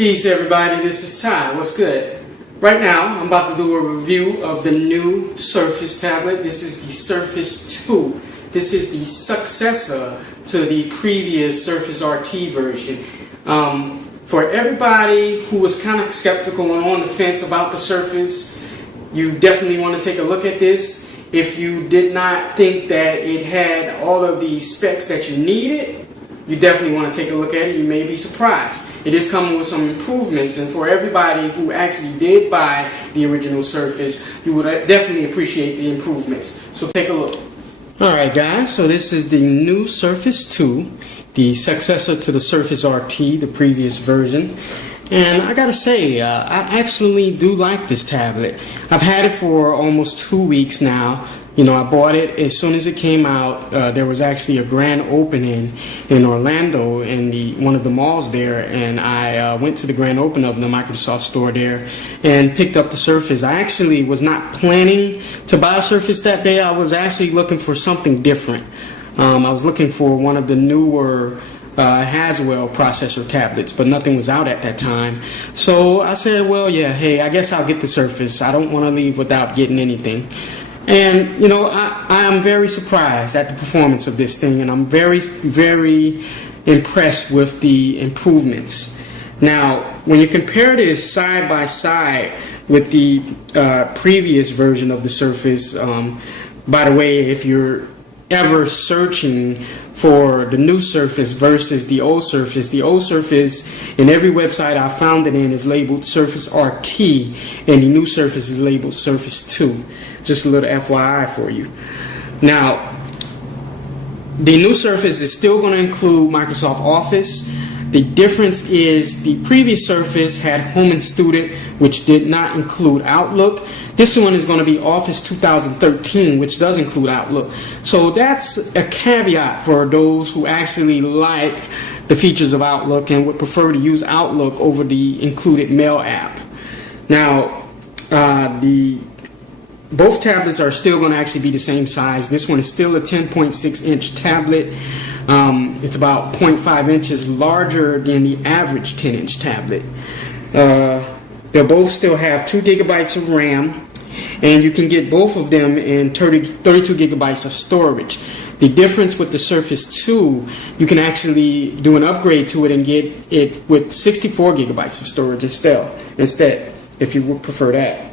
Peace everybody, this is Ty. What's good? Right now I'm about to do a review of the new Surface tablet. This is the Surface 2. This is the successor to the previous Surface RT version. For everybody who was kind of skeptical and on the fence about the Surface, you definitely want to take a look at this. If you did not think that it had all of the specs that you needed, you definitely want to take a look at it. You may be surprised. It is coming with some improvements, and for everybody who actually did buy the original Surface, you would definitely appreciate the improvements. So take a look. Alright guys, so this is the new Surface 2, the successor to the Surface RT, the previous version. And I gotta say, I actually do like this tablet. I've had it for almost 2 weeks now. You know, I bought it as soon as it came out. There was actually a grand opening in Orlando in one of the malls there, and I went to the grand opening of the Microsoft store there and picked up the Surface. I actually was not planning to buy a Surface that day. I was actually looking for something different. I was looking for one of the newer Haswell processor tablets, but nothing was out at that time. So I said, well, yeah, hey, I guess I'll get the Surface. I don't want to leave without getting anything. And, you know, I am very surprised at the performance of this thing, and I'm very, very impressed with the improvements. Now, when you compare this side by side with the previous version of the Surface, by the way, if you're ever searching for the new Surface versus the old Surface in every website I found it in is labeled Surface RT, and the new Surface is labeled Surface 2. Just a little FYI for you. Now, the new Surface is still going to include Microsoft Office. The difference is the previous Surface had Home and Student, which did not include Outlook. This one is going to be Office 2013, which does include Outlook. So that's a caveat for those who actually like the features of Outlook and would prefer to use Outlook over the included Mail app. Now, both tablets are still going to actually be the same size. This one is still a 10.6 inch tablet. It's about 0.5 inches larger than the average 10 inch tablet. They'll both still have 2 gigabytes of RAM, and you can get both of them in 32 gigabytes of storage. The difference with the Surface 2, you can actually do an upgrade to it and get it with 64 gigabytes of storage instead, if you would prefer that.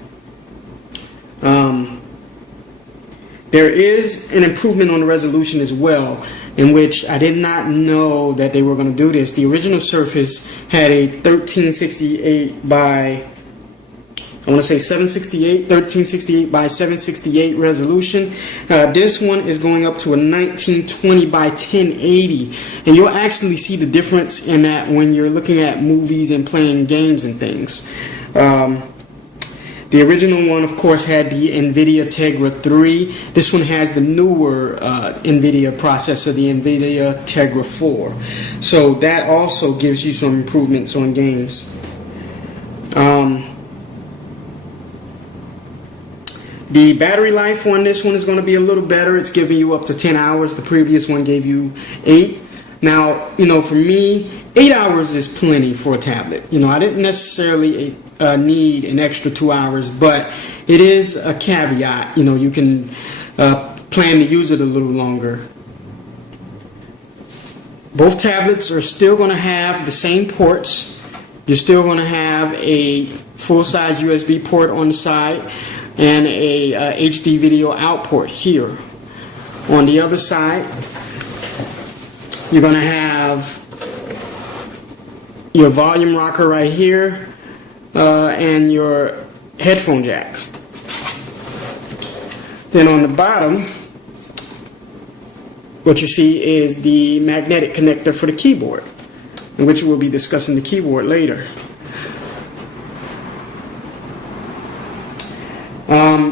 There is an improvement on the resolution as well, in which I did not know that they were going to do this. The original Surface had a 1368 by 1368 by 768 resolution. This one is going up to a 1920 by 1080, and you'll actually see the difference in that when you're looking at movies and playing games and things. The original one, of course, had the NVIDIA Tegra 3. This one has the newer NVIDIA processor, the NVIDIA Tegra 4. So that also gives you some improvements on games. The battery life on this one is going to be a little better. It's giving you up to 10 hours. The previous one gave you 8. Now, you know, for me, 8 hours is plenty for a tablet. You know, I didn't necessarily need an extra 2 hours, but it is a caveat. You know, you can plan to use it a little longer. Both tablets are still going to have the same ports. You're still going to have a full-size USB port on the side and a HD video out port here. On the other side, you're going to have your volume rocker right here, and your headphone jack. Then on the bottom, what you see is the magnetic connector for the keyboard, in which we'll be discussing the keyboard later.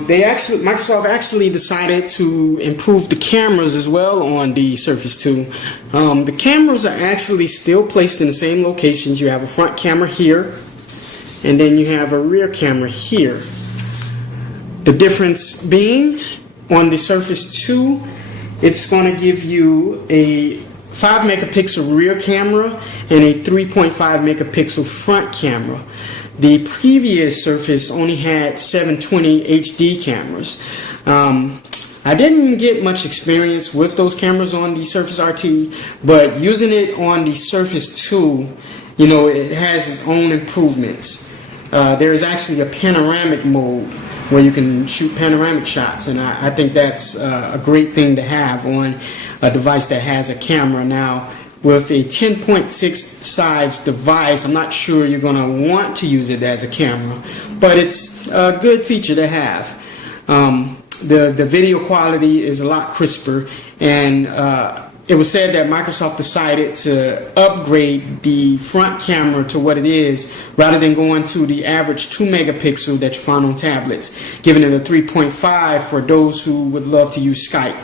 Microsoft actually decided to improve the cameras as well on the Surface 2. The cameras are actually still placed in the same locations. You have a front camera here, and then you have a rear camera here. The difference being, on the Surface 2, it's going to give you a 5 megapixel rear camera and a 3.5 megapixel front camera. The previous Surface only had 720 HD cameras. I didn't get much experience with those cameras on the Surface RT, but using it on the Surface 2, you know, it has its own improvements. There is actually a panoramic mode where you can shoot panoramic shots, and I think that's a great thing to have on a device that has a camera. Now, with a 10.6 size device, I'm not sure you're going to want to use it as a camera, but it's a good feature to have. The video quality is a lot crisper, and it was said that Microsoft decided to upgrade the front camera to what it is rather than going to the average 2 megapixel that you find on tablets, giving it a 3.5 for those who would love to use Skype.